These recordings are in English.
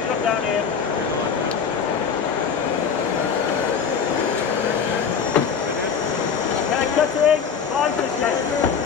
Come down here. Okay, cutting. Line to chest.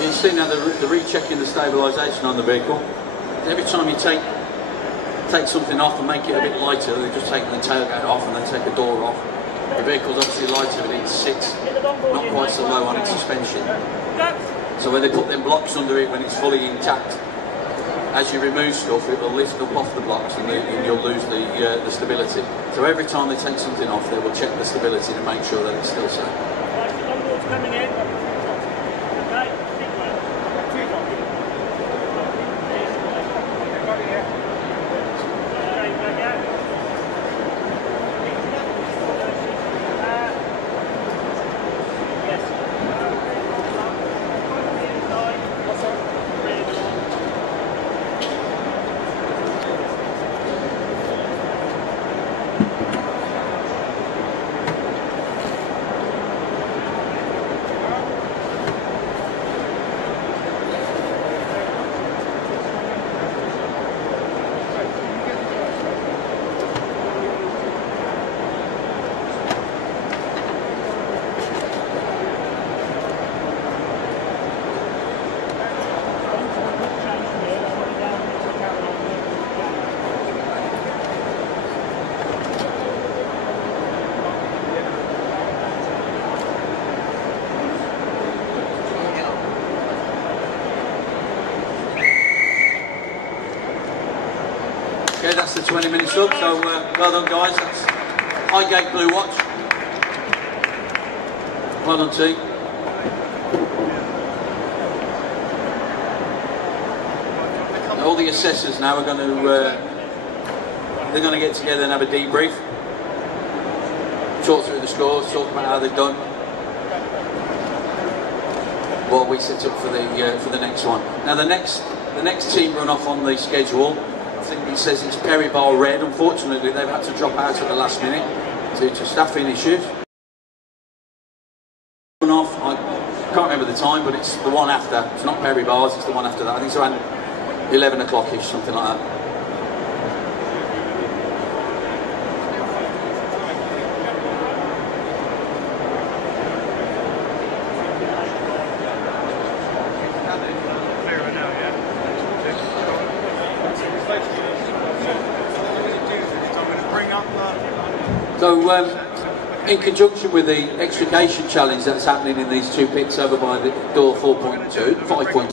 You've seen now the rechecking the stabilisation on the vehicle. Every time you take something off and make it a bit lighter, they just take the tailgate off and they take a door off. The vehicle's obviously lighter, but it sits not quite so low on its suspension. So when they put them blocks under it when it's fully intact, as you remove stuff, it will lift up off the blocks and you'll lose the stability. So every time they take something off, they will check the stability to make sure that it's still safe. Coming in. Okay, that's the 20 minutes up, so well done guys, that's Highgate Blue Watch. Well done team. All the assessors now are going to, they're going to get together and have a debrief. Talk through the scores, talk about how they've done. While we set up for the next one. Now the next team run off on the schedule, I think it says it's Perry Bar Red. Unfortunately, they've had to drop out at the last minute due to staffing issues. Run off, I can't remember the time, but it's the one after. It's not Perry Bars, it's the one after that. I think it's around 11 o'clock-ish, something like that. So, in conjunction with the extrication challenge that's happening in these two pits over by the door 4.2, 5.2.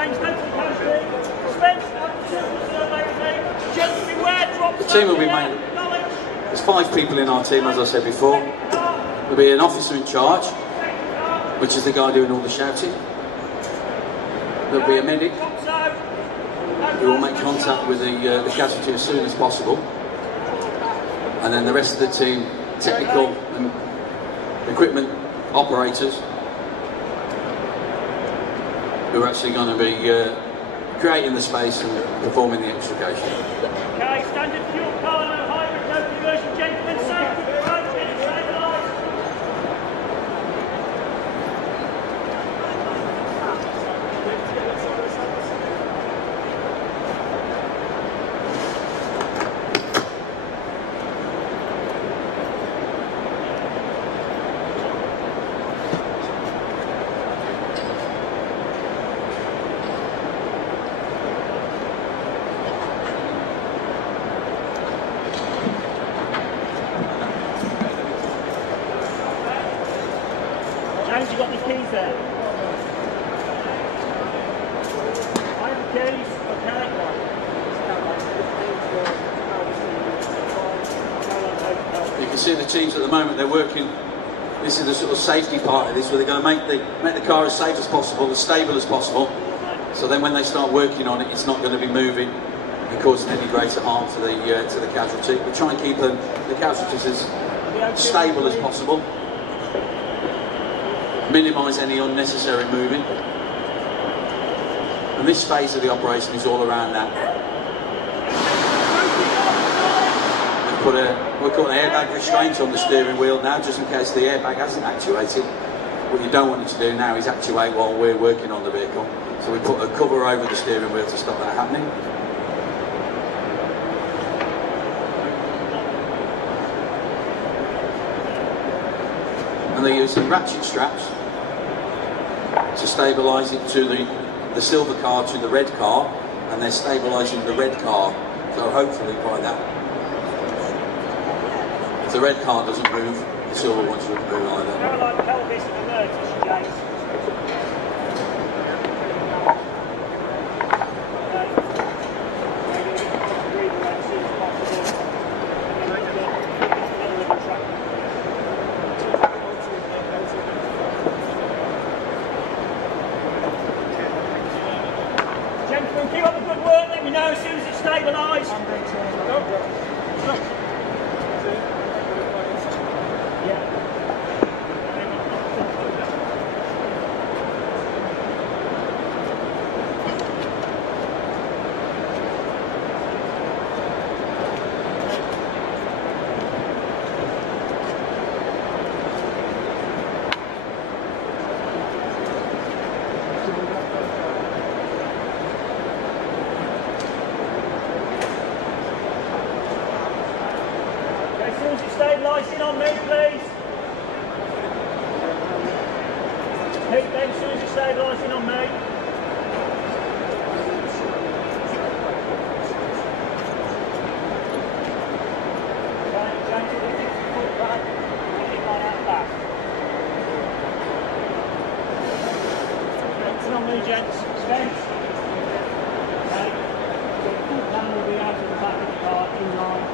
James, go to the country. Spence, gently beware, drop The team will be made. There's 5 people in our team, as I said before. There'll be an officer in charge, which is the guy doing all the shouting. There'll be a medic who will make contact with the casualty as soon as possible. And then the rest of the team, technical and equipment operators, who are actually going to be creating the space and performing the extrication. Okay, standard fuel car, no hybrid, no conversion, gentlemen, safety, approach, get it stabilised. James, you got these keys there? I have the keys. Okay. You can see the teams at the moment, they're working. This is the sort of safety part of this, where they're going to make the car as safe as possible, as stable as possible. So then when they start working on it, it's not going to be moving and causing any greater harm to the casualty. We try and keep the casualties as stable as possible. Minimise any unnecessary moving. And this phase of the operation is all around that. We've got an airbag restraint on the steering wheel now, just in case the airbag hasn't actuated. What you don't want it to do now is actuate while we're working on the vehicle. So we put a cover over the steering wheel to stop that happening. And they use some ratchet straps to stabilise it to the silver car to the red car, and they're stabilising the red car. So hopefully by that, if the red car doesn't move, the silver one shouldn't move either. Caroline Pelvis and emergency, James. Gentlemen, keep up the good work. Let me know as soon as it's stabilised. Stabilising on me, please. Pete, then, as soon as you're stabilising on me. Right, James, if you put back, get it right out back. It's on me, gents. Spence. Okay. So the full plan will be out of the back of the car in line.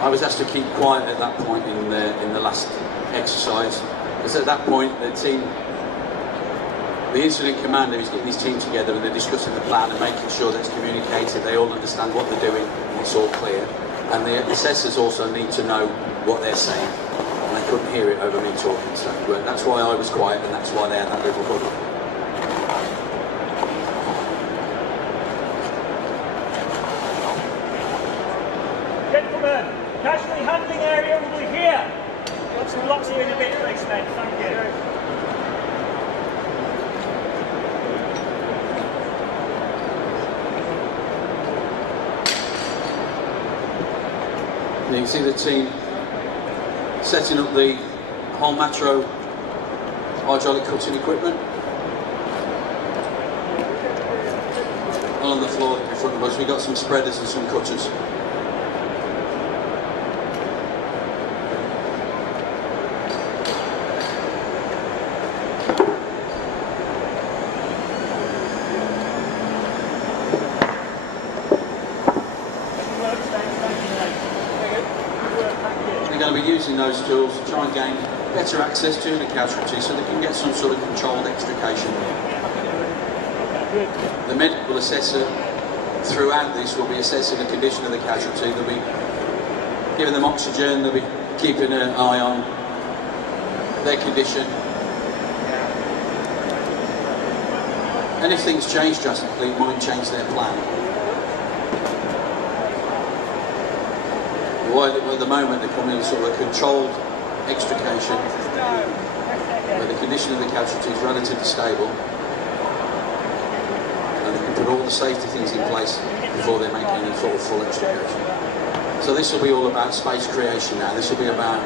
I was asked to keep quiet at that point in the last exercise, because at that point the incident commander is getting his team together and they're discussing the plan and making sure that it's communicated, they all understand what they're doing and it's all clear. And the assessors also need to know what they're saying, and they couldn't hear it over me talking, so that's why I was quiet and that's why they had that little huddle. loading area will be here. Got some locks here in a bit, please, mate. Thank you. You can see the team setting up the whole Matro hydraulic cutting equipment. On the floor in front of us, we've got some spreaders and some cutters. They're going to be using those tools to try and gain better access to the casualty so they can get some sort of controlled extrication. The medical assessor throughout this will be assessing the condition of the casualty. They'll be giving them oxygen, they'll be keeping an eye on their condition. And if things change drastically, it might change their plan. At the moment they're coming in sort of a controlled extrication where the condition of the casualty is relatively stable. Put all the safety things in place before they make any sort of full extrication. So this will be all about space creation now. This will be about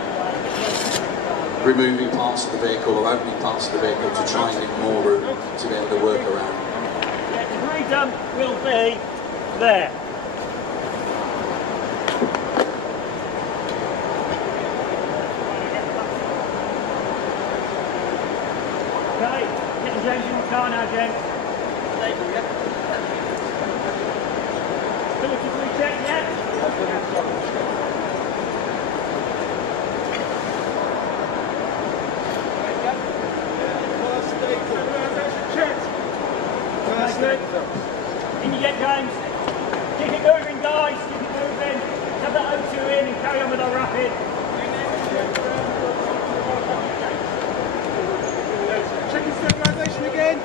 removing parts of the vehicle or opening parts of the vehicle to try and get more room to be able to work around. The debris dump will be there. Okay, getting James in the car now, James. Ability to recheck yet? In you get, James. Keep it moving, guys. Keep it moving. Have that O2 in and carry on with our rapid. Checking stabilisation again.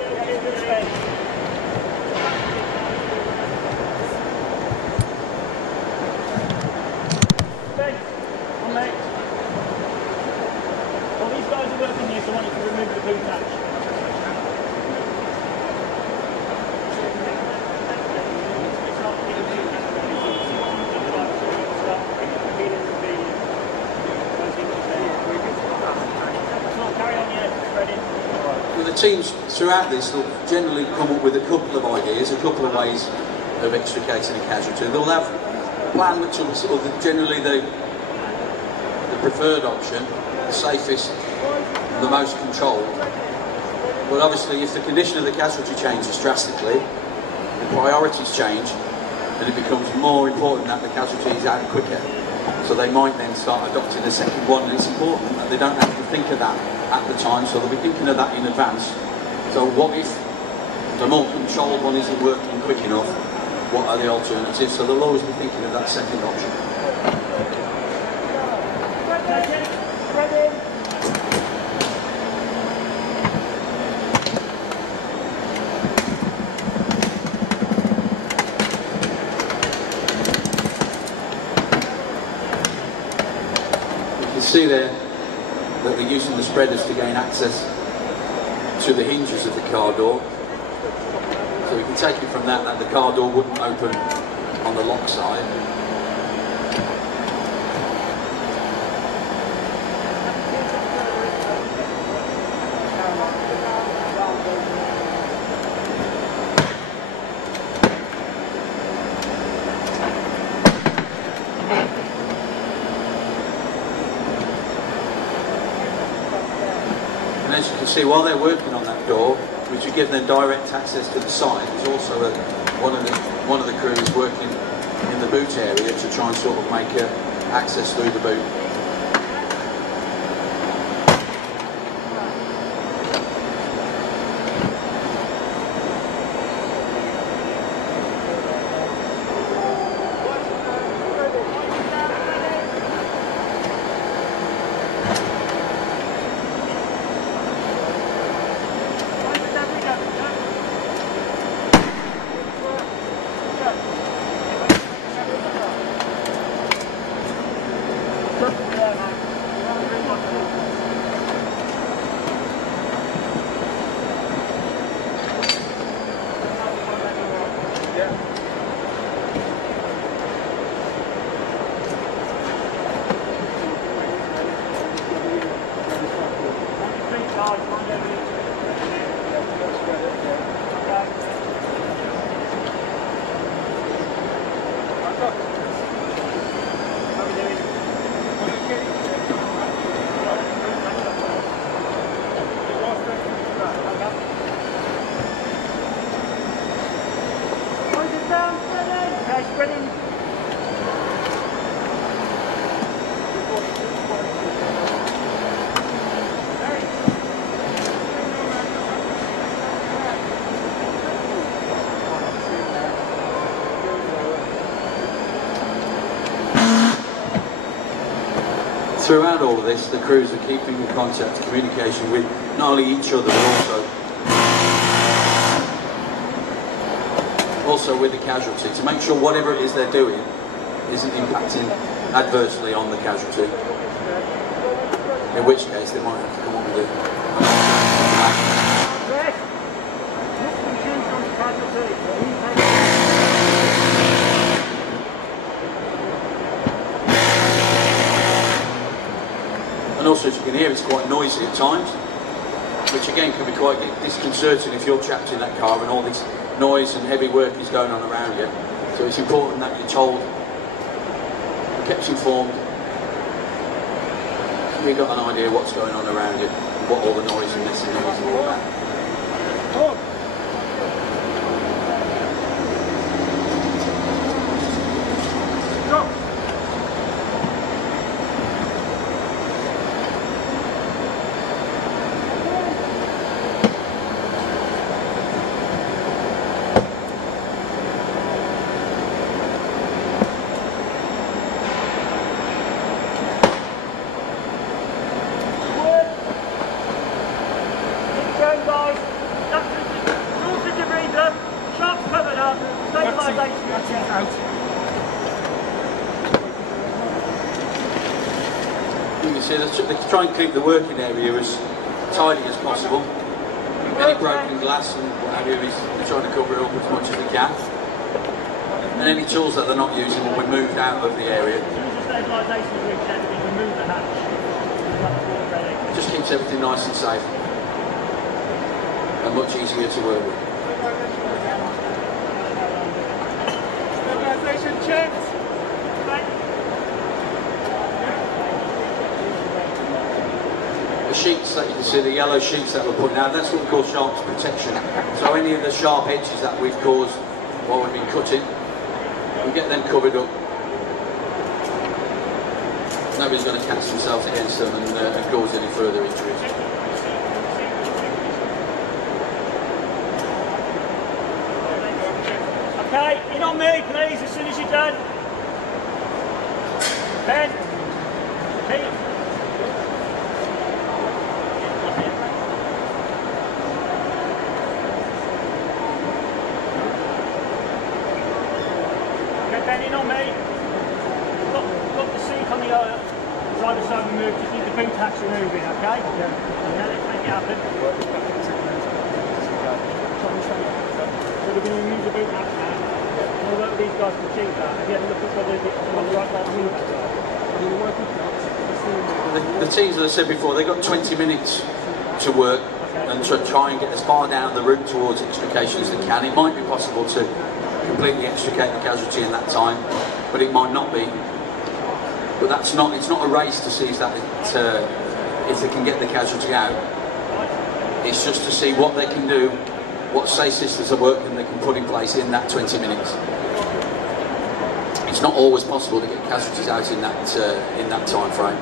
Well, these guys are working here, so I want you to remove the boot hatch. Well, the teams throughout this will generally come up with a couple of ideas, a couple of ways of extricating a casualty. They'll have a plan which will sort of generally the preferred option, the safest, the most controlled. But obviously if the condition of the casualty changes drastically, the priorities change and it becomes more important that the casualty is out quicker. So they might then start adopting a second one, and it's important that they don't have to think of that at the time, so they'll be thinking of that in advance. So what if the more controlled one isn't working quick enough? What are the alternatives? So they'll always be thinking of that second option. You can see there that they're using the spreaders to gain access to the hinges of the car door. So we can take it from that the car door wouldn't open on the lock side. And as you can see, while they're working on that door, which would give them direct access to the side, there's also one of the crew is working in the boot area to try and sort of make access through the boot. Throughout all of this, the crews are keeping in contact, communication with not only each other but also with the casualty to make sure whatever it is they're doing isn't impacting adversely on the casualty. In which case they might have to come on with it. And also, as you can hear, it's quite noisy at times, which again can be quite disconcerting if you're trapped in that car and all this noise and heavy work is going on around you. So it's important that you're told, kept informed, so you've got an idea what's going on around you, what all the noise and this and that is all about. You can see they try and keep the working area as tidy as possible. Any broken glass and what have you, they're trying to cover it up as much as they can. And any tools that they're not using will be moved out of the area. It just keeps everything nice and safe and much easier to work with. Stabilisation checked. The sheets that you can see, the yellow sheets that we're putting out, that's what we call sharp protection. So any of the sharp edges that we've caused while we've been cutting, we get them covered up. Nobody's going to catch themselves against them and cause any further injuries. Okay, in on me please as soon as you're done. Ben, Pete. Okay, Ben, in on me. Got the seat on the driver's side removed, just need the boot hatch removing, okay? Yeah. Now let's make it happen. So we're going to remove the boot hatch now. We'll work with these guys to achieve that. Have you had a look at whether it's on the right side of the The teams, as I said before, they've got 20 minutes to work and to try and get as far down the route towards extrication as they can. It might be possible to completely extricate the casualty in that time, but it might not be. But it's not a race to see if they can get the casualty out. It's just to see what they can do, what safe systems are working they can put in place in that 20 minutes. It's not always possible to get casualties out in that time frame.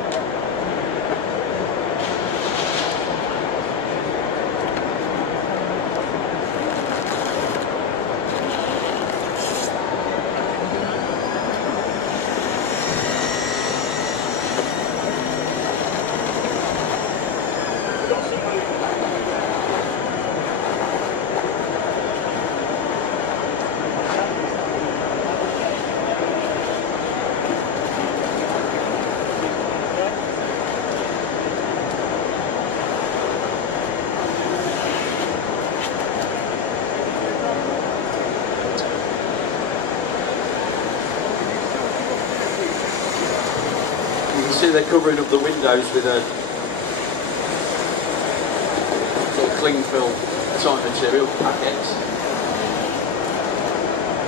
they're covering up the windows with a sort of cling film type material, packets.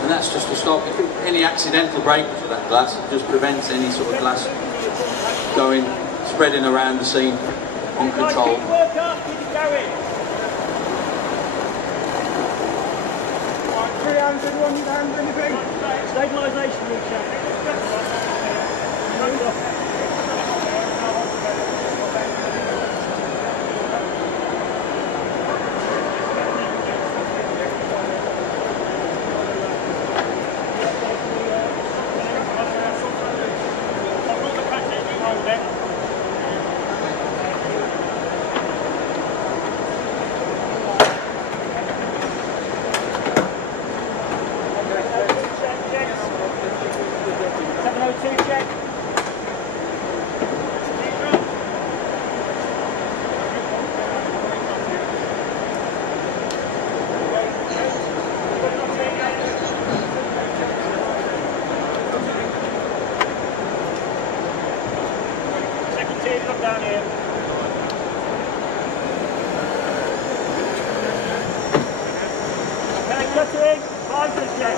And that's just to stop any accidental breakage of that glass. It just prevents any sort of glass spreading around the scene uncontrolled. Keep work up, keep it going. Right, 3 hands, everyone need a hand or anything? Stabilisation recheck. Look down here. Okay, cutting. 5 to the check.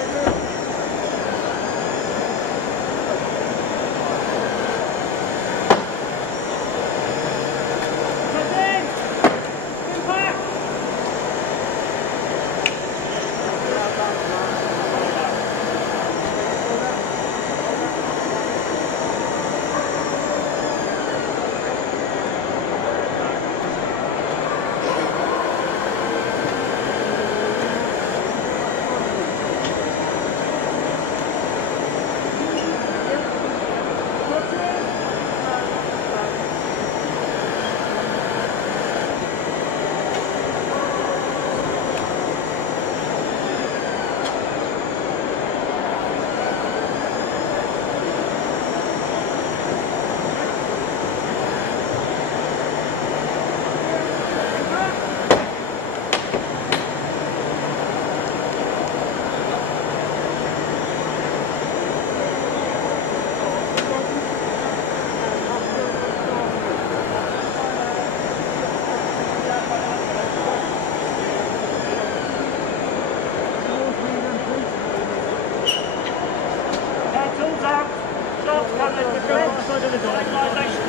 Cutting. Impact. Tools out. Shots coming. Stabilisation.